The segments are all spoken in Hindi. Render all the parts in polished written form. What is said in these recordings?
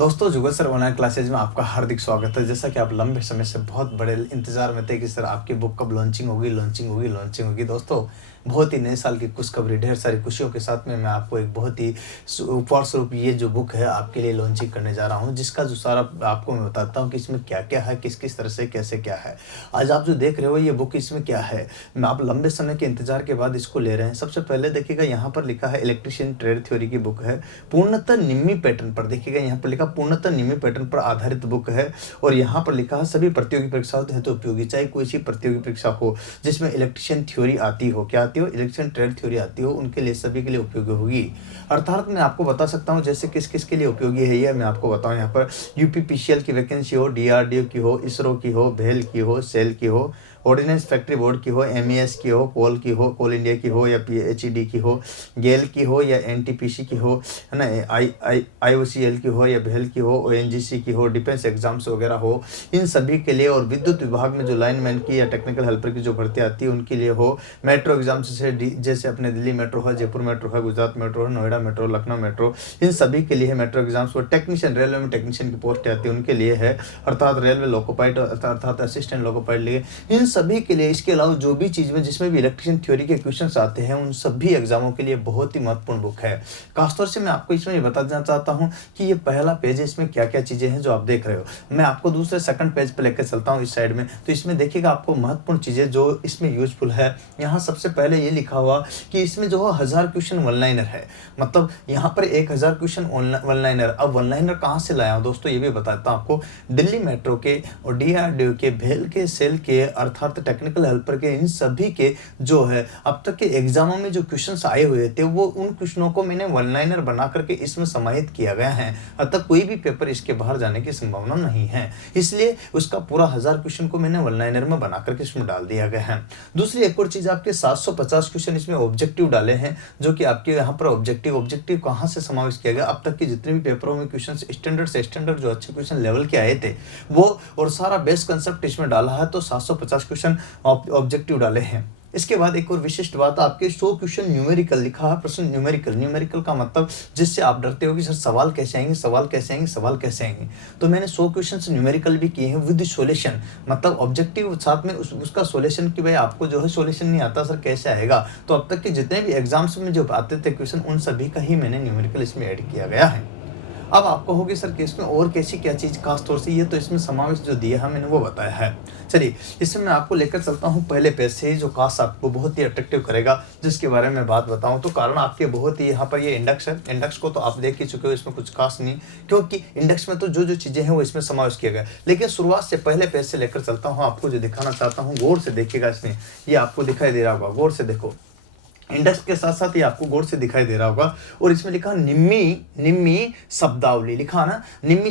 दोस्तों जुगल सर ऑनलाइन क्लासेज में आपका हार्दिक स्वागत है। जैसा कि आप लंबे समय से बहुत बड़े इंतजार में थे कि सर आपकी बुक कब लॉन्चिंग होगी दोस्तों, बहुत ही नए साल की खुशखबरी, ढेर सारी खुशियों के साथ में मैं आपको एक बहुत ही उपहार स्वरूप ये जो बुक है आपके लिए लॉन्चिंग करने जा रहा हूँ, जिसका जो सारा आपको मैं बताता हूँ कि इसमें क्या क्या है, किस किस तरह से कैसे क्या है। आज आप जो देख रहे हो ये बुक, इसमें क्या है, मैं आप लंबे समय के इंतजार के बाद इसको ले रहे हैं। सबसे पहले देखिएगा यहाँ पर लिखा है इलेक्ट्रिशियन ट्रेड थ्योरी की बुक है, पूर्णतः निम्मी पैटर्न पर। देखिएगा यहाँ पर लिखा पूर्णतः निम्मी पैटर्न पर आधारित बुक है। और यहाँ पर लिखा है सभी प्रतियोगी परीक्षाओं हेतु उपयोगी, चाहे कोई सी प्रतियोगी परीक्षा हो जिसमें इलेक्ट्रिशियन थ्योरी आती हो, क्या आती हो, इलेक्ट्रिशियन ट्रेड थ्योरी आती हो, उनके लिए सभी के लिए उपयोगी होगी। अर्थात मैं आपको बता सकता हूँ जैसे किस किस के लिए उपयोगी है ये मैं आपको बताऊँ। यहाँ पर यूपीपीसीएल की वैकेंसी हो, डीआरडीओ की हो, इसरो की हो, भेल की हो, सेल की हो, ऑर्डिनेंस फैक्ट्री बोर्ड की हो, एमईएस की हो, कोल की हो, कोल इंडिया की हो, या पीएचईडी की हो, गेल की हो, या एनटीपीसी की हो, है ना, आईओसीएल की हो, या भेल की हो, ओएनजीसी की हो, डिफेंस एग्जाम्स वगैरह हो, इन सभी के लिए। और विद्युत विभाग में जो लाइनमैन की या टेक्निकल हेल्पर की जो भर्ती आती है उनके लिए हो। मेट्रो एग्जाम से जैसे अपने दिल्ली मेट्रो है, जयपुर मेट्रो है, गुजरात मेट्रो है, नोएडा मेट्रो, लखनऊ मेट्रो, इन सभी के लिए है मेट्रो एग्जाम्स। और टेक्नीशियन, रेलवे में टेक्नीशियन की पोस्ट आती है उनके लिए है, अर्थात रेलवे लोको पायलट अर्थात असिस्टेंट लोको पायलट लिए, इन सभी के लिए। इसके अलावा जो भी चीज में जिसमें भी इलेक्ट्रिशियन थ्योरी के क्वेश्चंस आते हैं उन सभी एग्जामों के लिए बहुत ही महत्वपूर्ण बुक है। खासतौर से मैं आपको इसमें ये बता देना चाहता हूँ कि ये पहला पेज है, इसमें क्या क्या चीजें हैं जो आप देख रहे हो। मैं आपको दूसरे सेकंड पेज पे लेकर चलता हूँ इस साइड में, तो इसमें देखिएगा आपको महत्वपूर्ण चीजें जो इसमें यूजफुल है। यहाँ सबसे पहले ये लिखा हुआ कि इसमें जो 1000 क्वेश्चन वन लाइनर है, मतलब यहाँ पर 1000 क्वेश्चन वन लाइनर। अब वन लाइनर कहाँ से लाया हूँ दोस्तों ये भी बताता हूँ आपको। दिल्ली मेट्रो के और डीआरडीओ के, भेल के, सेल के अर्थात टेक्निकल हेल्पर के, इन सभी के जो है अब तक के एग्जामों में जो क्वेश्चंस आए हुए थे वो उन क्वेश्चनों को मैंने वन लाइनर बना करके इसमें समाहित किया गया है। अतः कोई भी पेपर इसके बाहर जाने की संभावना नहीं है, इसलिए उसका पूरा 1000 क्वेश्चन को मैंने वन लाइनर में बना करके इसमें डाल दिया गया है। दूसरी एक और चीज, आपके 750 क्वेश्चन इसमें ऑब्जेक्टिव डाले हैं, जो कि आपके यहाँ पर ऑब्जेक्टिव कहाँ से समावेश किया गया, अब तक के जितने भी पेपरों में क्वेश्चन स्टैंडर्ड से स्टैंडर्ड जो अच्छे क्वेश्चन लेवल के आए थे वो, और सारा बेस कंसेप्ट इसमें डाला है। तो 750 क्वेश्चन ऑब्जेक्टिव डाले हैं। इसके बाद एक और विशिष्ट बात, आपके 100 क्वेश्चन न्यूमेरिकल लिखा है, प्रश्न न्यूमेरिकल का मतलब जिससे आप डरते हो कि सर सवाल कैसे आएंगे, तो मैंने 100 क्वेश्चन न्यूमेरिकल भी किए हैं विद सॉल्यूशन, मतलब ऑब्जेक्टिव साथ में उसका सॉल्यूशन कि भाई आपको जो है सॉल्यूशन नहीं आता सर कैसे आएगा। तो अब तक के जितने भी एग्जाम्स में जो आते थे क्वेश्चन उन सभी का ही मैंने न्यूमेरिकल इसमें ऐड किया गया है। अब आप कहोगे सर कि इसमें और कैसी क्या चीज़ खास तौर से, ये तो इसमें समावेश जो दिया है मैंने वो बताया है। चलिए इसमें मैं आपको लेकर चलता हूँ पहले पेज से, जो खास आपको बहुत ही अट्रैक्टिव करेगा, जिसके बारे में बात बताऊँ तो कारण आपके बहुत ही यहाँ पर ये इंडेक्स है। इंडेक्स को तो आप देख ही चुके हो, इसमें कुछ खास नहीं, क्योंकि इंडेक्स में तो जो जो चीज़ें हैं वो इसमें समावेश किया गया। लेकिन शुरुआत से पहले पेज से लेकर चलता हूँ, आपको जो दिखाना चाहता हूँ गौर से देखिएगा। इसमें ये आपको दिखाई दे रहा होगा, गौर से देखो, इंडेक्स के साथ साथ ये आपको गौर से दिखाई दे रहा होगा। और इसमें लिखा निम्मी शब्दावली, लिखा ना निम्मी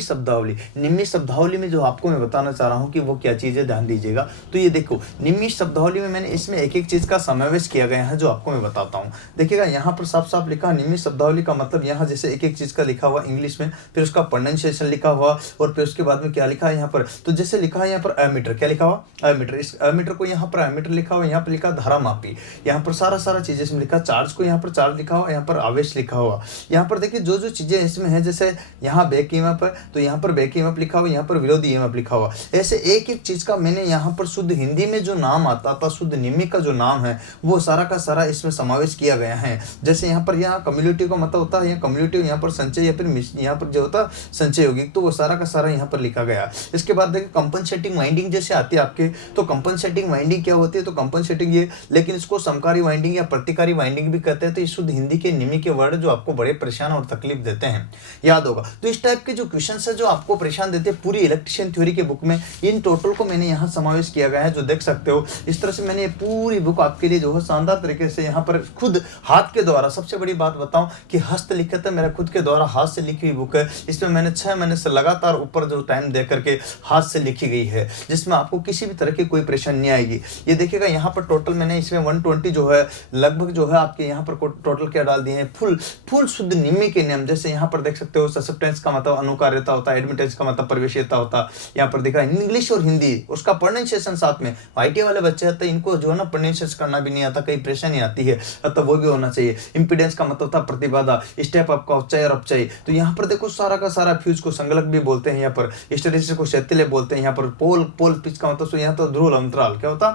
शब्दावली में जो आपको मैं बताना चाह रहा हूँ कि वो क्या चीज़ है, ध्यान दीजिएगा। तो ये देखो निम्मी शब्दावली में मैंने इसमें एक एक चीज़ का समावेश किया गया है जो आपको मैं बताता हूँ। देखिएगा यहाँ पर साफ साफ लिखा निम्मी शब्दावली का मतलब, यहाँ जैसे एक एक चीज़ का लिखा हुआ इंग्लिश में, फिर उसका प्रोनाउंसिएशन लिखा हुआ, और फिर उसके बाद में क्या लिखा है यहाँ पर। तो जैसे लिखा है यहाँ पर अमीटर, क्या लिखा हुआ अमीटर, इस अमीटर को यहाँ पर अमीटर लिखा हुआ, यहाँ पर लिखा धारा मापी, यहाँ पर सारा चीज़ें इसमें लिखा, चार्ज को यहाँ पर चार्ज लिखा हुआ, यहाँ पर आवेश लिखा हुआ। यहाँ पर देखिए जो जो चीजें इसमें हैं, जैसे यहाँ बैक ईएमएफ है तो यहाँ पर बैक ईएमएफ लिखा हुआ, यहाँ पर विरोधी ईएमएफ लिखा हुआ। ऐसे एक एक चीज का मैंने यहाँ पर शुद्ध हिंदी में जो नाम आता था, शुद्ध निम्मी का जो नाम है वो सारा का सारा इसमें समावेश किया गया है। जैसे यहाँ पर यहाँ कम्युनिटी का मतलब होता है, यहाँ कम्युनिटी, यहाँ पर संचय, या फिर यहाँ पर जो होता है संचय यौगिक, तो वो सारा का सारा यहाँ पर लिखा गया। इसके बाद देखिए कंपनसेटिंग वाइंडिंग जैसे आती है आपके, तो कंपनसेटिंग वाइंडिंग क्या होती है, तो कंपनसेटिंग ये, लेकिन इसको समकारी वाइंडिंग या प्रतिकारी वाइंडिंग भी कहते हैं। तो शुद्ध हिंदी के निम्मी के वर्ड जो आपको बड़े परेशान और तकलीफ देते हैं, याद होगा। तो इस टाइप के जो क्वेश्चंस है जो आपको परेशान देते हैं पूरी इलेक्ट्रिशियन थ्योरी के बुक में, इन टोटल को मैंने यहाँ समावेश किया गया है, जो देख सकते हो। इस तरह से मैंने पूरी बुक आपके लिए जो है शानदार तरीके से यहाँ पर खुद हाथ के द्वारा, सबसे बड़ी बात बताऊं कि हस्तलिखित है, मेरा खुद के द्वारा हाथ से लिखी हुई बुक है। इसमें मैंने 6 महीने से लगातार ऊपर जो टाइम दे करके हाथ से लिखी गई है, जिसमें आपको किसी भी तरह की कोई परेशानी नहीं आएगी। ये देखिएगा यहाँ पर टोटल मैंने इसमें 120 जो है लगभग लगभग जो है आपके यहाँ पर टोटल क्या डाल दिए हैं, फुल शुद्ध निम्न के नियम। जैसे यहाँ पर देख सकते हो ससेप्टेंस का मतलब अनुकार्यता होता है, एडमिटेंस का मतलब प्रवेशियता होता है। यहाँ पर देखा इंग्लिश और हिंदी, उसका प्रोनाउंसिएशन साथ में। आईटी वाले बच्चे होते हैं, इनको जो है ना प्रोनाउंसिएशन करना भी नहीं आता, कई परेशानी आती है, अतः वो भी होना चाहिए। इंपीडेंस का मतलब था प्रतिबाधा, स्टेप अप का उपचय और अपचय। तो यहाँ पर देखो सारा का सारा फ्यूज को संगलक भी बोलते हैं, यहाँ पर हिस्टैरिसीस को शैथिल्य बोलते हैं। यहाँ पर पोल पिच का मतलब यहाँ तो ध्रुव अंतराल क्या होता,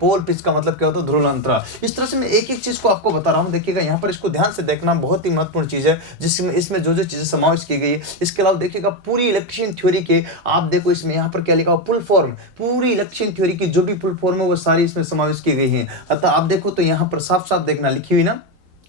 पोल पिच का मतलब क्या होता है, ध्रुव अंतराल। इस तरह से मैं एक एक चीज को आपको बता रहा हूँ। देखिएगा यहाँ पर इसको ध्यान से देखना, बहुत ही महत्वपूर्ण चीज है, जिसमें इसमें जो जो चीजें समावेश की गई है। इसके अलावा देखिएगा पूरी इलेक्ट्रिशियन थ्योरी के आप देखो इसमें यहाँ पर क्या लिखा हो, फुल फॉर्म, पूरी इलेक्ट्रिशियन थ्योरी की जो भी फुल फॉर्म है वो सारी इसमें समावेश की गई है। अतः आप देखो तो यहाँ पर साफ साफ देखना लिखी हुई ना।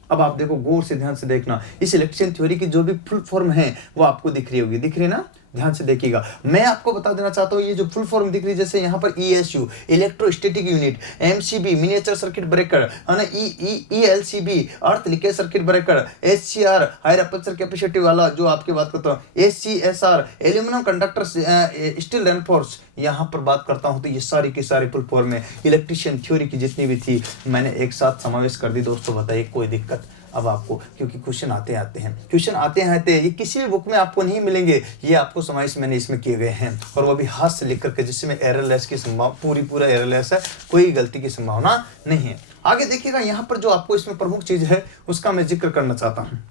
अब आप देखो गौर से ध्यान से देखना, इस इलेक्ट्रिशियन थ्योरी की जो भी फुल फॉर्म है वो आपको दिख रही होगी, दिख रही है ना, ध्यान से देखिएगा। मैं आपको बता देना चाहता हूँ ये जो फुल फॉर्म दिख रही है, जैसे यहाँ पर ESU electrostatic unit, MCB miniature circuit breaker है ना, ELCB earth leakage circuit breaker, SCR higher aperture capacity वाला जो आपकी बात करता हूँ, SCSR aluminium conductor steel reinforce, यहाँ पर बात करता हूँ तो ये सारी की सारी फुल फॉर्म में इलेक्ट्रिशियन थ्योरी की जितनी भी थी मैंने एक साथ समावेश कर दी। दोस्तों बताइए कोई दिक्कत अब आपको, क्योंकि क्वेश्चन आते हैं ये किसी भी बुक में आपको नहीं मिलेंगे, ये आपको समावेश मैंने इसमें किए गए हैं, और वो भी हाथ से लिख करके, जिसमें एररलेस की संभावना पूरा एररलेस है, कोई गलती की संभावना नहीं है। आगे देखिएगा यहाँ पर जो आपको इसमें प्रमुख चीज है उसका मैं जिक्र करना चाहता हूँ।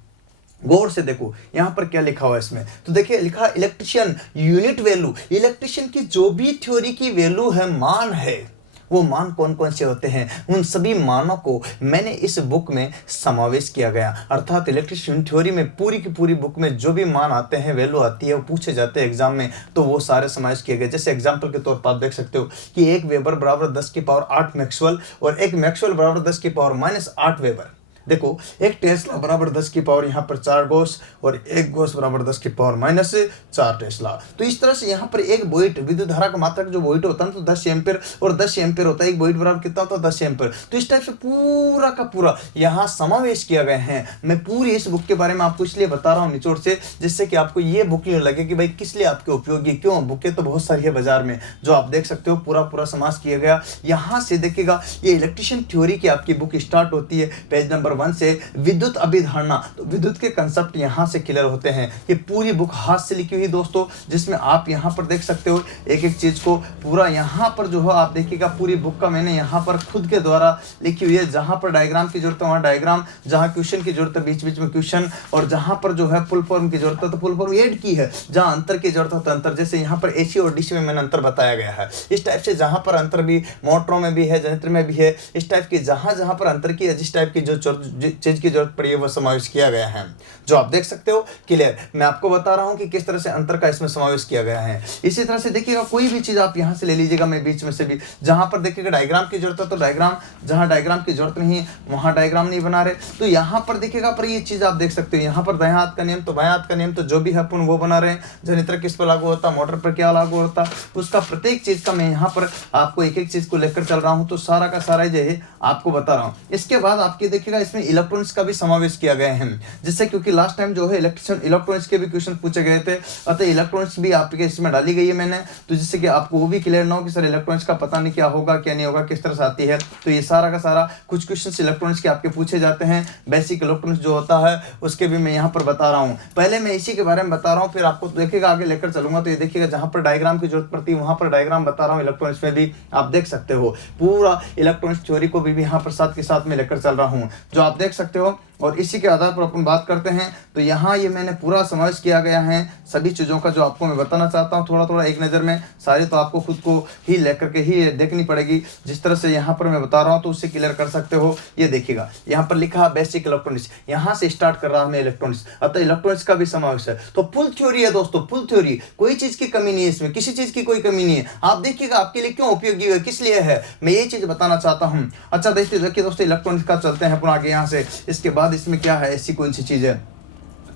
गौर से देखो यहाँ पर क्या लिखा हुआ है इसमें, तो देखिए लिखा इलेक्ट्रिशियन यूनिट वैल्यू, इलेक्ट्रिशियन की जो भी थ्योरी की वैल्यू है, मान है, वो मान कौन कौन से होते हैं, उन सभी मानों को मैंने इस बुक में समावेश किया गया। अर्थात इलेक्ट्रिशियन थ्योरी में पूरी की पूरी बुक में जो भी मान आते हैं, वैल्यू आती है, वो पूछे जाते हैं एग्जाम में, तो वो सारे समावेश किए गए। जैसे एग्जाम्पल के तौर पर आप देख सकते हो कि 1 वेबर बराबर 10 की पावर 8 मैक्सवेल, और 1 मैक्सवेल बराबर 10 की पावर -8 वेबर। देखो एक टेस्ला बराबर 10 की पावर यहाँ पर 4 गोस, और 1 गोस बराबर 10 की पावर -4 टेस्ला। तो इस तरह से यहाँ पर एक वोल्ट विद्युत धारा का मात्रक जो वोल्ट होता है तो 10 एम्पीयर, और 10 एम्पीयर होता है, एक वोल्ट बराबर कितना होता है, 10 एम्पीयर। तो इस टाइप से पूरा का पूरा यहाँ समावेश किया गया है। मैं पूरी इस बुक के बारे में आपको इसलिए बता रहा हूँ निचोड़ से, जिससे कि आपको ये बुक यूँ लगे कि भाई किस लिए आपके उपयोगी, क्यों, बुकें तो बहुत सारी है बाजार में, जो आप देख सकते हो पूरा समावेश किया गया। यहाँ से देखिएगा ये इलेक्ट्रिशियन थ्योरी की आपकी बुक स्टार्ट होती है पेज नंबर 1 से, विद्युत अभिधारणा, तो विद्युत के कंसेप्ट यहाँ से क्लियर होते हैं। ये पूरी बुक हाथ से लिखी हुई दोस्तों, जिसमें आप यहाँ पर देख सकते हो एक एक चीज को पूरा यहाँ पर जो है आप देखिएगा पूरी बुक का मैंने यहाँ पर खुद के द्वारा लिखी हुई है। जहाँ पर डायग्राम की जरूरत है वहाँ डायग्राम, जहाँ क्वेश्चन की जरूरत है बीच बीच में क्वेश्चन, और जहाँ पर जो है फुल फॉर्म की जरूरत है तो फुल फॉर्म ऐड की है, जहाँ अंतर की जरूरत है तो अंतर, जैसे यहाँ पर AC और DC में मैंने अंतर बताया गया है। इस टाइप से जहाँ पर अंतर भी मोटरों में भी है, जनरेटर में भी है, इस टाइप की जहाँ पर अंतर की जिस टाइप की जो चीज की जरूरत पड़ी है वो समावेश किया गया है, जो आप देख सकते हो क्लियर। मैं आपको बता रहा हूं कि किस तरह से अंतर का इसमें समावेश किया गया है। इसी तरह से देखिएगा कोई भी चीज आप यहां से ले लीजिएगा, मैं बीच में से भी जहां पर देखिएगा डायग्राम की जरूरत है तो डायग्राम, जहां डायग्राम की जरूरत नहीं है वहां डायग्राम नहीं बना रहे, तो यहां पर देखिएगा पर ये चीज आप देख सकते हो, यहाँ पर दायां हाथ का नियम तो बायां हाथ का नियम, तो जो भी है अपन वो बना रहे हैं। जनरेटर किस पर लागू होता, मोटर पर क्या लागू होता, उसका प्रत्येक चीज का मैं यहाँ पर आपको एक एक चीज को लेकर चल रहा हूँ, तो सारा का सारा जो है आपको बता रहा हूँ। इसके बाद आपके देखिएगा इसमें इलेक्ट्रॉनिक्स का भी समावेश किया गया है, जिससे क्योंकि लास्ट टाइम जो है इलेक्ट्रॉनिक्स के भी क्वेश्चन पूछे गए थे, अतः इलेक्ट्रॉनिक्स भी आपके इसमें डाली गई है मैंने, तो जिससे कि आपको वो भी क्लियर ना हो कि सर इलेक्ट्रॉनिक्स का पता नहीं क्या होगा क्या नहीं होगा, किस तरह से आती है। तो ये सारा का सारा कुछ क्वेश्चन इलेक्ट्रॉनिक्स के आपके पूछे जाते हैं, बेसिक इलेक्ट्रॉनिक्स जो होता है उसके भी मैं यहाँ पर बता रहा हूँ। पहले मैं इसी के बारे में बता रहा हूँ, फिर आपको देखिएगा आगे लेकर चलूंगा, तो ये देखिएगा जहाँ पर डायग्राम की जरूरत पड़ती है वहाँ पर डायग्राम बता रहा हूँ। इलेक्ट्रॉनिक्स में भी आप देख सकते हो पूरा इलेक्ट्रॉनिक्स थ्योरी को भी यहाँ पर साथ के साथ में लेकर चल रहा हूँ, जो आप देख सकते हो। और इसी के आधार पर अपन बात करते हैं, तो यहाँ ये मैंने पूरा समावेश किया गया है सभी चीज़ों का, जो आपको मैं बताना चाहता हूँ थोड़ा थोड़ा एक नज़र में, सारी तो आपको खुद को ही लेकर के ही देखनी पड़ेगी। जिस तरह से यहाँ पर मैं बता रहा हूँ तो उससे क्लियर कर सकते हो। ये देखिएगा यहाँ पर लिखा बेसिक इलेक्ट्रॉनिक्स, यहाँ से स्टार्ट कर रहा हूँ मैं इलेक्ट्रॉनिक्स, अतः इलेक्ट्रॉनिक्स का भी समावेश है। तो फुल थ्योरी है दोस्तों, फुल थ्योरी, कोई चीज़ की कमी नहीं है इसमें, किसी चीज़ की कोई कमी नहीं है। आप देखिएगा आपके लिए क्यों उपयोगी है, किस लिए है, मैं ये चीज़ बताना चाहता हूँ। अच्छा देखिए दोस्तों इलेक्ट्रॉनिक्स का चलते हैं अपन आगे यहाँ से। इसके बाद इसमें क्या है, ऐसी कौन सी चीज़ है,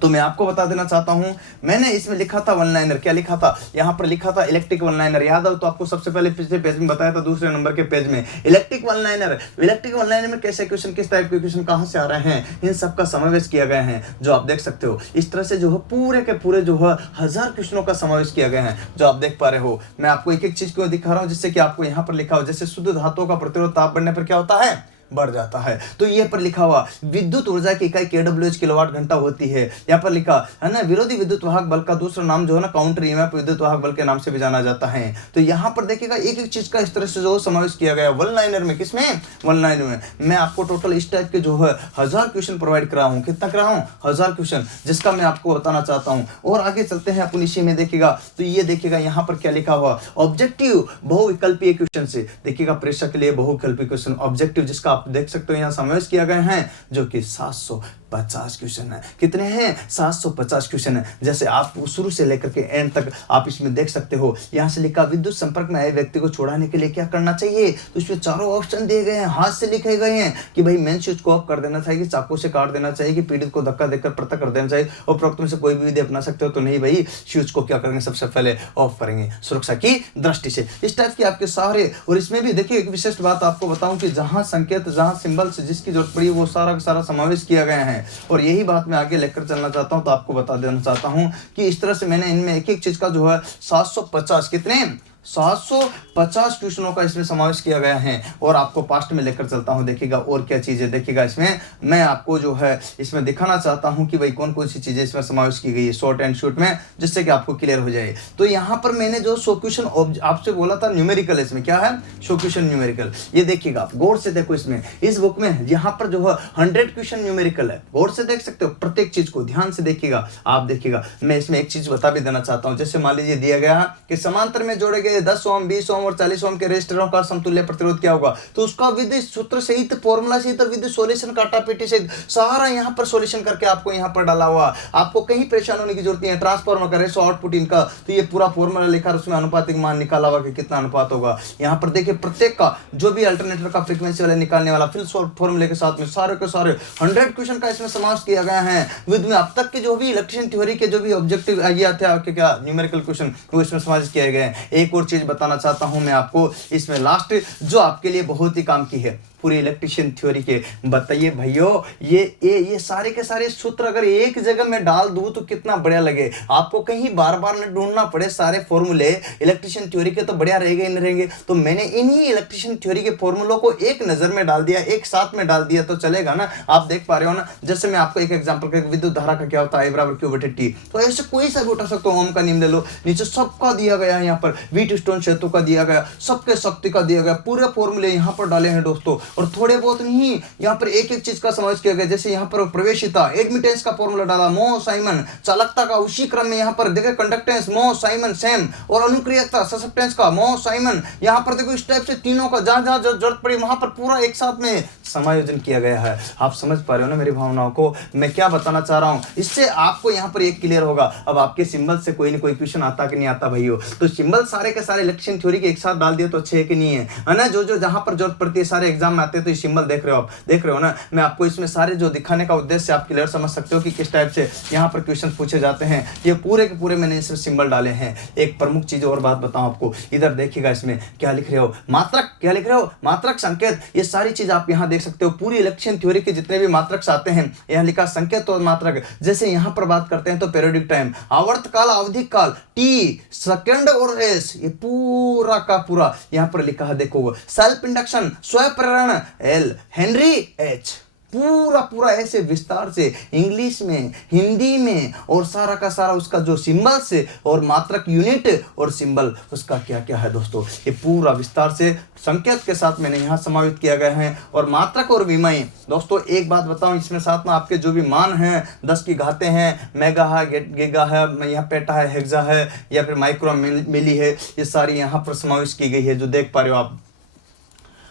तो मैं आपको बता देना चाहता हूं। मैंने इसमें लिखा था वन लाइनर, क्या लिखा था, यहाँ पर लिखा था इलेक्ट्रिक वन लाइनर, याद हो तो आपको सबसे पहले पिछले पेज में बताया था, दूसरे नंबर के पेज में electric one liner. Electric one liner में कैसे क्वेश्चन, किस टाइप के क्वेश्चन कहाँ से आ रहे हैं, इन सब का समावेश किया गया है, जो आप देख सकते हो। इस तरह से जो है पूरे के पूरे जो है 1000 क्वेश्चनों का समावेश किया गया है, जो आप देख पा रहे हो। मैं आपको एक एक चीज को दिखा रहा हूँ, जिससे कि आपको यहाँ पर लिखा हो, जैसे शुद्ध धातुओं का प्रतिरोध ताप बढ़ने पर क्या होता है, बढ़ जाता है। तो ये पर लिखा हुआ विद्युत ऊर्जा की इकाई kWh किलोवाट घंटा होती है। यहाँ पर लिखा है ना, विरोधी विद्युत वाहक बल का दूसरा नाम जो है ना काउंटर ईएमएफ विद्युत वाहक बल के नाम से भी जाना जाता है। तो यहाँ पर देखिएगा एक एक चीज का इस तरह से जो समावेश किया गया वन लाइनर में। किसमें? वन लाइनर में। मैं आपको टोटल इस टाइप के जो है 1000 क्वेश्चन प्रोवाइड करा हूँ। कितना करा हूँ? 1000 क्वेश्चन, जिसका मैं आपको बताना चाहता हूँ। और आगे चलते हैं अपन इसी में देखिएगा। तो ये देखिएगा यहाँ पर क्या लिखा हुआ, ऑब्जेक्टिव बहुविकल्पीय क्वेश्चन से देखिएगा परीक्षा के लिए बहुविकल्पीय क्वेश्चन ऑब्जेक्टिव, जिसका आप देख सकते हो यहाँ समावेश किया गया है, जो कि 750 क्वेश्चन है। कितने हैं? 750 क्वेश्चन है। जैसे आप शुरू से लेकर के एंड तक आप इसमें देख सकते हो। यहाँ से लिखा विद्युत संपर्क में आए व्यक्ति को छुड़ाने के लिए क्या करना चाहिए। तो इसमें चारों ऑप्शन दिए गए हैं, हाथ से लिखे गए हैं कि भाई मेन स्विच को ऑफ कर देना चाहिए, चाकू से काट देना चाहिए, कि पीड़ित को धक्का देकर पृथक कर देना चाहिए, और उपरोक्त में से कोई भी विधि अपना सकते हो। तो नहीं भाई, स्विच को क्या करेंगे, सबसे पहले ऑफ करेंगे सुरक्षा की दृष्टि से। इस टाइप के आपके सारे, और इसमें भी देखिए एक विशिष्ट बात आपको बताऊं कि जहां संकेत, जहां सिंबल्स जिसकी जरूरत पड़ी वो सारा का सारा समावेश किया गया है। और यही बात मैं आगे लेकर चलना चाहता हूं। तो आपको बता देना चाहता हूं कि इस तरह से मैंने इनमें एक एक चीज का जो है 750 कितने 750 क्वेश्चनों का इसमें समावेश किया गया है। और आपको पास्ट में लेकर चलता हूं, देखिएगा और क्या चीजें देखिएगा इसमें मैं आपको जो है इसमें दिखाना चाहता हूं कि भाई कौन कौन सी चीजें इसमें समावेश की गई है शॉर्ट एंड शॉर्ट में, जिससे कि आपको क्लियर हो जाए। तो यहाँ पर मैंने जो 100 क्वेश्चन आपसे बोला था न्यूमेरिकल, इसमें क्या है 100 क्वेश्चन न्यूमेरिकल। ये देखिएगा आप गौर से देखो, इसमें इस बुक में यहाँ पर जो है 100 क्वेश्चन न्यूमेरिकल है। गौर से देख सकते हो, प्रत्येक चीज को ध्यान से देखिएगा। आप देखिएगा मैं इसमें एक चीज बता भी देना चाहता हूँ। जैसे मान लीजिए दिया गया कि समांतर में जोड़े गए 10 ओम 20 ओम और 40 ओम के रेजिस्टरों का समतुल्य प्रतिरोध क्या होगा। तो उसका विधि सूत्र सहित, फॉर्मूला सहित, विधि सॉल्यूशन काटापीटी सहित सारा यहाँ पर सॉल्यूशन करके आपको यहाँ पर डाला हुआ। आपको कहीं परेशान होने की जरूरत नहीं है। ट्रांसफॉर्मर का रेशो आउटपुट इनका, तो ये पूरा फॉर्मूला लिखा, उसमें अनुपातिक मान निकाला हुआ कि कितना अनुपात होगा। यहाँ पर देखिए प्रत्येक का जो भी अल्टरनेटर का फ्रीक्वेंसी वाले निकालने वाला फिर फॉर्मूले के साथ में सारे के सारे 100 क्वेश्चन का इसमें समावेश किया गया है। विद में अब तक के जो भी इलेक्ट्रिशियन थ्योरी के जो भी ऑब्जेक्टिव आइडिया थे आपके, क्या न्यूमेरिकल क्वेश्चन, वो इसमें समावेश किए गए हैं। एक और चीज बताना चाहता हूं मैं आपको इसमें लास्ट, जो आपके लिए बहुत ही काम की है पूरी इलेक्ट्रिशियन थ्योरी के। बताइए भैया, ये सारे के सारे सूत्र अगर एक जगह में डाल दूं तो कितना बढ़िया लगे। आपको कहीं बार बार न ढूंढना पड़े सारे फॉर्मूले इलेक्ट्रिशियन थ्योरी के, तो बढ़िया रहेगा ही नहीं रहेंगे। तो मैंने इन्हीं इलेक्ट्रिशियन थ्योरी के फॉर्मूलों को एक नजर में डाल दिया, एक साथ में डाल दिया, तो चलेगा ना। आप देख पा रहे हो ना। जैसे मैं आपको एक एग्जांपल, विद्युत धारा का क्या होता है, I बराबर Q बटे T। तो ऐसे कोई सा भी उठा सकते हो। ओम का नियम ले लो, नीचे सबका दिया गया है, यहाँ पर व्हीटस्टोन सेतु का दिया गया, सबके शक्ति का दिया गया, पूरे फॉर्मूले यहाँ पर डाले हैं दोस्तों। और थोड़े बहुत नहीं, यहाँ पर एक एक चीज का समावेश किया गया। जैसे यहाँ पर प्रवेशिता, एडमिटेंस का फॉर्मूला डाला, मो साइमन। चालकता का उसी क्रम में यहाँ पर देखिए कंडक्टेंस, मो साइमन सेम। और अनुक्रियता, ससेप्टेंस का मो साइमन। यहाँ पर देखो इस टाइप से तीनों का जहां जहां जरूरत पड़ी वहां पर पूरा एक साथ में समायोजन किया गया है। आप समझ पा रहे हो ना मेरी भावनाओं को, मैं क्या बताना चाह रहा हूं। इससे आपको यहाँ पर एक क्लियर होगा। अब आपके सिंबल से कोई ना कोई क्वेश्चन आता कि नहीं आता भाइयों। तो सिंबल सारे के सारे इलेक्ट्रिशियन थ्योरी के एक साथ डाल दिए तो अच्छे है कि नहीं है ना। जो जहां पर जरूरत पड़ती है सारे एग्जाम में आते हैं। तो ये सिंबल देख रहे हो, आप देख रहे हो ना। मैं आपको इसमें सारे जो दिखाने का उद्देश्य आप क्लियर समझ सकते हो कि किस टाइप से यहाँ पर क्वेश्चन पूछे जाते हैं। ये पूरे के पूरे मैंने इसमें सिंबल डाले हैं। एक प्रमुख चीज और बात बताऊं आपको, इधर देखिएगा इसमें क्या लिख रहे हो, मात्रक क्या लिख रहे हो, मात्रक संकेत। ये सारी चीज आप यहाँ देख सकते हो। पूरी इलेक्ट्रिशियन थ्योरी के जितने भी मात्रक आते हैं यहाँ लिखा संकेत और मात्रक। जैसे यहाँ पर बात करते हैं तो पीरियोडिक टाइम, आवर्त काल, अवधिक काल, टी, सेकंड और एस, ये पूरा का पूरा यहाँ पर लिखा है। देखो सेल्फ इंडक्शन, स्वयं प्रेरण, एल, हेनरी एच, पूरा पूरा ऐसे विस्तार से इंग्लिश में, हिंदी में, और सारा का सारा उसका जो सिंबल से और मात्रक यूनिट और सिंबल उसका क्या क्या है दोस्तों, ये पूरा विस्तार से संकेत के साथ मैंने यहाँ समावित किया गया है। और मात्रक और विमाएं दोस्तों, एक बात बताऊं, इसमें साथ में आपके जो भी मान हैं 10 की घातें हैं, मेगा है, गीगा है, यहाँ पेटा है, हेक्सा है, या फिर माइक्रो मिली है, ये सारी यहाँ पर समावेश की गई है, जो देख पा रहे हो आप।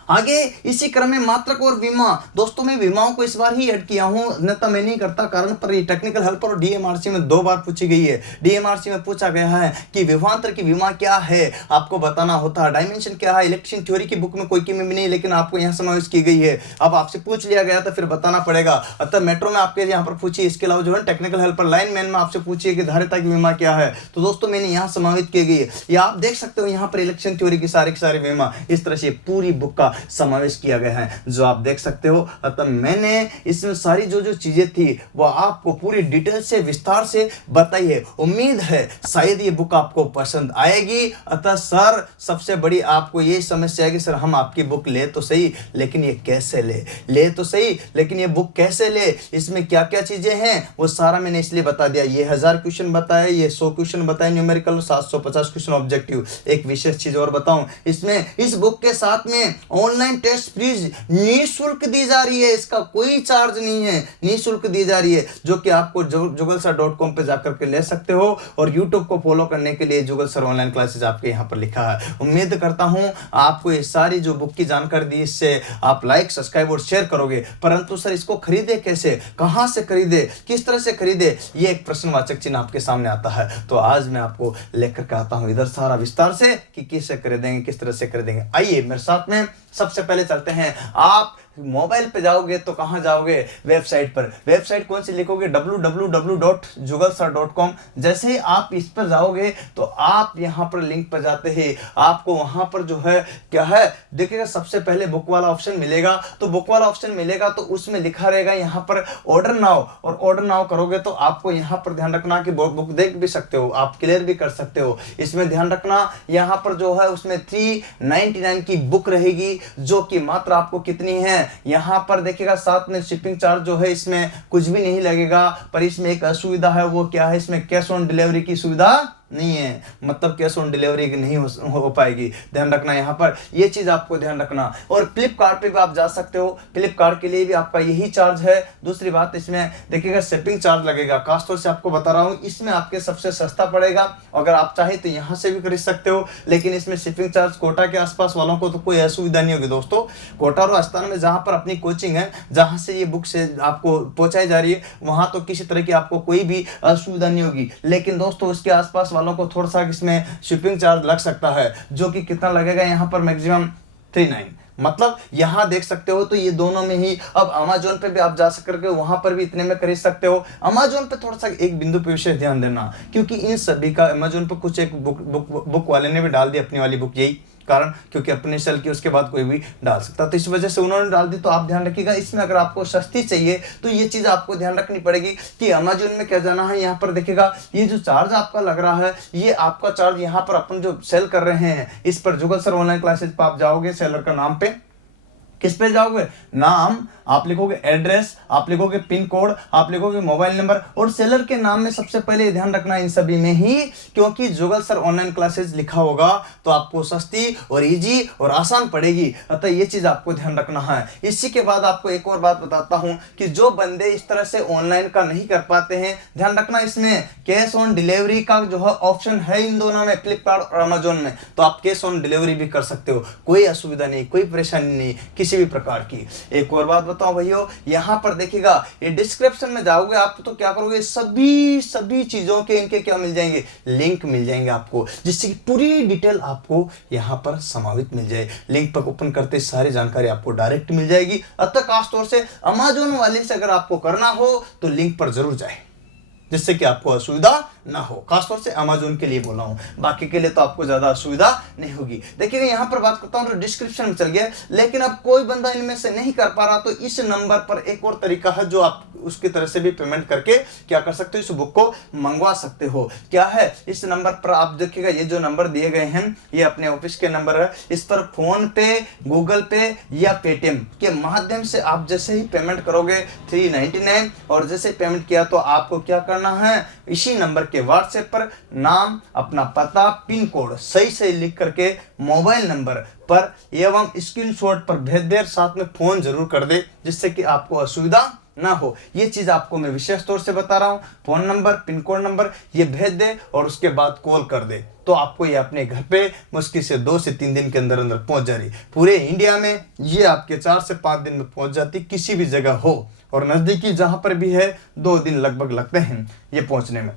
आगे इसी क्रम में मात्रक और विमा। दोस्तों मैं विमाओं को इस बार ही ऐड किया हूं, अन्यथा मैं नहीं करता, कारण पर ये टेक्निकल हेल्पर और डीएमआरसी में 2 बार पूछी गई है। डीएमआरसी में पूछा गया है कि विभवांतर की विमा क्या है, आपको बताना होता है। डायमेंशन क्या है, इलेक्ट्रिशियन थ्योरी की बुक में कोई की में भी नहीं, लेकिन आपको यहाँ समावेश की गई है। अब आपसे पूछ लिया गया तो फिर बताना पड़ेगा। अतः मेट्रो में आपके यहाँ पर पूछी, इसके अलावा जो है टेक्निकल हेल्पर लाइन मैन में आपसे पूछिए कि धारिता की विमा क्या है। तो दोस्तों मैंने यहाँ समावित की गई है। या आप देख सकते हो यहाँ पर इलेक्ट्रिशियन थ्योरी की सारे विमा, इस तरह से पूरी बुक का समावेश किया गया है, जो आप देख सकते हो। अतः मैंने इसमें सारी जो जो चीजें थी वो आपको पूरी डिटेल से विस्तार से बताई है। उम्मीद है शायद ये बुक आपको पसंद आएगी। अतः सर सबसे बड़ी आपको ये समस्या है कि सर हम आपकी बुक ले तो सही लेकिन ये कैसे ले तो सही लेकिन ये बुक कैसे ले, इसमें क्या क्या चीजें हैं वो सारा मैंने इसलिए बता दिया। ये 1000 क्वेश्चन बताए, ये 100 क्वेश्चन बताए न्यूमेरिकल, 750 क्वेश्चन ऑब्जेक्टिव। एक विशेष चीज और बताऊं, इसमें इस बुक के साथ में ऑनलाइन टेस्ट सीरीज निःशुल्क दी जा रही है। इसका कोई चार्ज नहीं है, निःशुल्क दी जा रही है, जो कि आपको jugalsir.com पे जाकर के ले सकते हो। और यूट्यूब को फॉलो करने के लिए जुगल सर ऑनलाइन क्लासेस आपके यहाँ पर लिखा है। उम्मीद करता हूँ आपको ये सारी जो बुक की जानकारी दी इससे आप लाइक सब्सक्राइब और शेयर करोगे। परंतु सर इसको खरीदे कैसे, कहां से खरीदे, किस तरह से खरीदे, ये एक प्रश्नवाचक चिन्ह आपके सामने आता है। तो आज मैं आपको लेकर के आता हूं इधर सारा विस्तार से कि किससे खरीदेंगे, किस तरह से खरीदेंगे। आइए मेरे साथ में सबसे पहले चलते हैं। आप मोबाइल पे जाओगे तो कहां जाओगे, वेबसाइट पर। वेबसाइट कौन सी लिखोगे, www.jugalsir.com। जैसे ही आप इस पर जाओगे तो आप यहां पर लिंक पर जाते ही आपको वहां पर जो है क्या है देखिएगा, सबसे पहले बुक वाला ऑप्शन मिलेगा। तो बुक वाला ऑप्शन मिलेगा तो उसमें लिखा रहेगा यहां पर ऑर्डर नाउ, और ऑर्डर नाउ करोगे तो आपको यहां पर ध्यान रखना कि बुक देख भी सकते हो, आप क्लियर भी कर सकते हो। इसमें ध्यान रखना यहां पर जो है उसमें 399 की बुक रहेगी, जो कि मात्र आपको कितनी है यहां पर देखिएगा, साथ में शिपिंग चार्ज जो है इसमें कुछ भी नहीं लगेगा। पर इसमें एक असुविधा है, वो क्या है, इसमें कैश ऑन डिलीवरी की सुविधा नहीं है, मतलब कैश ऑन डिलीवरी नहीं हो पाएगी। ध्यान रखना यहाँ पर, ये चीज आपको ध्यान रखना। और फ्लिपकार्ट पे भी आप जा सकते हो, फ्लिपकार्ट के लिए भी आपका यही चार्ज है। दूसरी बात, इसमें देखिएगा शिपिंग चार्ज लगेगा, खासतौर से आपको बता रहा हूँ इसमें आपके सबसे सस्ता पड़ेगा। अगर आप चाहे तो यहाँ से भी खरीद सकते हो, लेकिन इसमें शिपिंग चार्ज कोटा के आसपास वालों को तो कोई असुविधा नहीं होगी दोस्तों। कोटा और स्थान में जहाँ पर अपनी कोचिंग है, जहाँ से ये बुक से आपको पहुंचाई जा रही है, वहां तो किसी तरह की आपको कोई भी असुविधा नहीं होगी। लेकिन दोस्तों उसके आसपास वालों को थोड़ा सा इसमें शिपिंग चार्ज लग सकता है, जो कि कितना लगेगा यहाँ पर मैक्सिमम 39, मतलब यहां देख सकते हो। तो ये दोनों में ही, अब अमेज़न पे भी आप जा सकर के वहां पर भी इतने में खरीद सकते हो। अमेज़न पे थोड़ा सा एक बिंदु पे विशेष ध्यान देना, क्योंकि इन सभी का अमेज़न पे कुछ एक बुक वाले ने भी डाल दी अपनी वाली बुक, यही कारण क्योंकि अपने सेल की उसके बाद कोई भी डाल सकता, तो इस वजह से उन्होंने डाल दी। तो आप ध्यान रखिएगा, इसमें अगर आपको सस्ती चाहिए तो ये चीज आपको ध्यान रखनी पड़ेगी कि अमेज़न में क्या जाना है। यहाँ पर देखिएगा ये जो चार्ज आपका लग रहा है, ये आपका चार्ज यहाँ पर अपन जो सेल कर रहे हैं इस पर जुगल सर ऑनलाइन क्लासेज पर आप जाओगे, सेलर का नाम पे किस पे जाओगे, नाम आप लिखोगे, एड्रेस आप लिखोगे, पिन कोड आप लिखोगे, मोबाइल नंबर, और सेलर के नाम में सबसे पहले ध्यान रखना इन सभी में ही, क्योंकि जुगल सर ऑनलाइन क्लासेस लिखा होगा तो आपको सस्ती और इजी और आसान पड़ेगी। अतः ये चीज आपको ध्यान रखना है। इसी के बाद आपको एक और बात बताता हूं कि जो बंदे इस तरह से ऑनलाइन का नहीं कर पाते हैं, ध्यान रखना इसमें कैश ऑन डिलीवरी का जो है ऑप्शन है इन दोनों में, फ्लिपकार्ट और अमेज़न में। तो आप कैश ऑन डिलीवरी भी कर सकते हो, कोई असुविधा नहीं, कोई परेशानी नहीं किसी भी प्रकार की। एक और बात बताओ भैया, यहां पर देखिएगा ये डिस्क्रिप्शन में जाओगे आप तो क्या करोगे, सभी चीजों के इनके क्या मिल जाएंगे, लिंक मिल जाएंगे आपको, जिससे कि पूरी डिटेल आपको यहां पर समावित मिल जाए। लिंक पर ओपन करते सारी जानकारी आपको डायरेक्ट मिल जाएगी। अतः खासतौर से अमेज़न वाले से अगर आपको करना हो तो लिंक पर जरूर जाए, जिससे कि आपको असुविधा ना हो। खासतौर से अमेज़न के लिए बोला हूं, बाकी के लिए तो आपको ज्यादा असुविधा नहीं होगी। देखिए यहां पर बात करता हूं तो डिस्क्रिप्शन में चल गया, लेकिन अब कोई बंदा इनमें से नहीं कर पा रहा तो इस नंबर पर एक और तरीका है जो आप उसकी तरह से भी पेमेंट करके क्या कर सकते हो, इस बुक को मंगवा सकते हो। क्या है, इस नंबर पर आप देखिएगा, ये जो नंबर दिए गए हैं ये अपने ऑफिस के नंबर है। इस पर फोन पे, गूगल पे या पेटीएम के माध्यम से आप जैसे ही पेमेंट करोगे 399, और जैसे पेमेंट किया तो आपको क्या करना है, इसी नंबर के व्हाट्सएप पर नाम, अपना पता, पिन कोड सही लिख करके मोबाइल नंबर पर एवं स्क्रीनशॉट पर भेज दे, साथ में फोन जरूर कर दे, जिससे कि आपको असुविधा ना हो। ये चीज आपको मैं विशेष तौर से बता रहा हूं, phone number, pin code number ये भेज दे और उसके बाद कॉल कर दे, तो आपको ये अपने घर पे मुश्किल से 2 से 3 दिन के अंदर अंदर पहुंच जा रही। पूरे इंडिया में ये आपके 4 से 5 दिन में पहुंच जाती, किसी भी जगह हो, और नजदीकी जहां पर भी है 2 दिन लगभग लगते हैं ये पहुंचने में।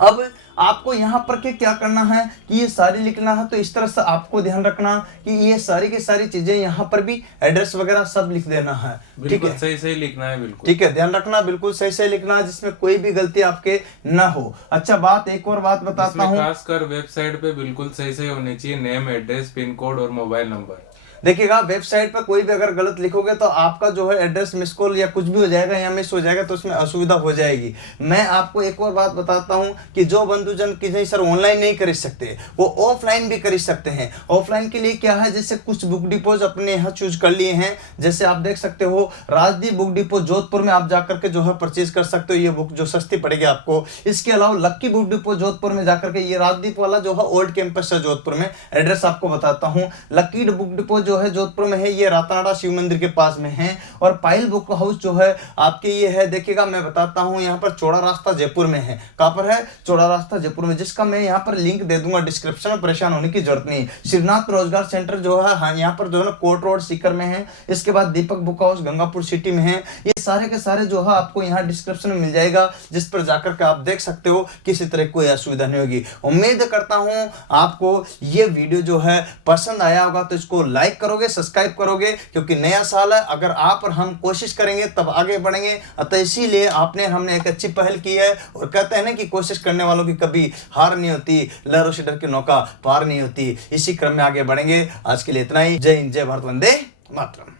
अब आपको यहाँ पर के क्या करना है कि ये सारी लिखना है, तो इस तरह से आपको ध्यान रखना कि ये सारी की सारी चीजें यहाँ पर भी एड्रेस वगैरह सब लिख देना है। ठीक है, सही लिखना है, बिल्कुल ठीक है, ध्यान रखना, बिल्कुल सही लिखना है, जिसमें कोई भी गलती आपके ना हो। अच्छा बात, एक और बात बताता हूँ, खासकर वेबसाइट पे बिल्कुल सही होनी चाहिए, नेम, एड्रेस, पिन कोड और मोबाइल नंबर। देखिएगा वेबसाइट पर कोई भी अगर गलत लिखोगे तो आपका जो है एड्रेस मिस कॉल या कुछ भी हो जाएगा या मिस हो जाएगा, तो उसमें असुविधा हो जाएगी। मैं आपको एक और बात बताता हूं कि जो बंधुजन कि नहीं सर ऑनलाइन नहीं कर सकते, वो ऑफलाइन भी कर सकते हैं। ऑफलाइन के लिए क्या है, जैसे कुछ बुक डिपोज अपने यहाँ चूज कर लिए हैं, जैसे आप देख सकते हो राजदीप बुक डिपो जोधपुर में आप जाकर के जो है परचेज कर सकते हो, ये बुक जो सस्ती पड़ेगी आपको। इसके अलावा लक्की बुक डिपो जोधपुर में जाकर के, ये राजदीप वाला जो है ओल्ड कैंपस है जोधपुर में, एड्रेस आपको बताता हूँ। लक्की बुक डिपो जो है जोधपुर में है, ये रातानाडा शिव मंदिर के पास में है। और पायल बुक हाउस जो है आपके ये है, देखिएगा मैं बताता हूँ, यहाँ पर चौड़ा रास्ता जयपुर में है। कहाँ पर है? चौड़ा रास्ता जयपुर में, जिसका मैं यहाँ पर लिंक दे दूंगा डिस्क्रिप्शन में, परेशान होने की जरूरत नहीं। शिवनाथ रोजगार सेंटर जो है हाँ, यहाँ पर जो है ना कोर्ट रोड सीकर में है। इसके बाद दीपक बुक हाउस गंगापुर सिटी में है। ये सारे के सारे जो है आपको यहाँ डिस्क्रिप्शन में मिल जाएगा, जिस पर जाकर के आप देख सकते हो, किसी तरह कोई असुविधा नहीं होगी। उम्मीद करता हूँ आपको ये वीडियो जो है पसंद आया होगा, तो इसको लाइक करोगे, सब्सक्राइब करोगे, क्योंकि नया साल है, अगर आप और हम कोशिश करेंगे तब आगे बढ़ेंगे। अतः इसीलिए हमने एक अच्छी पहल की है, और कहते हैं ना कि कोशिश करने वालों की कभी हार नहीं होती, लहरों से डर की नौका पार नहीं होती। इसी क्रम में आगे बढ़ेंगे। आज के लिए इतना ही। जय हिंद, जय भारत, वंदे मातरम।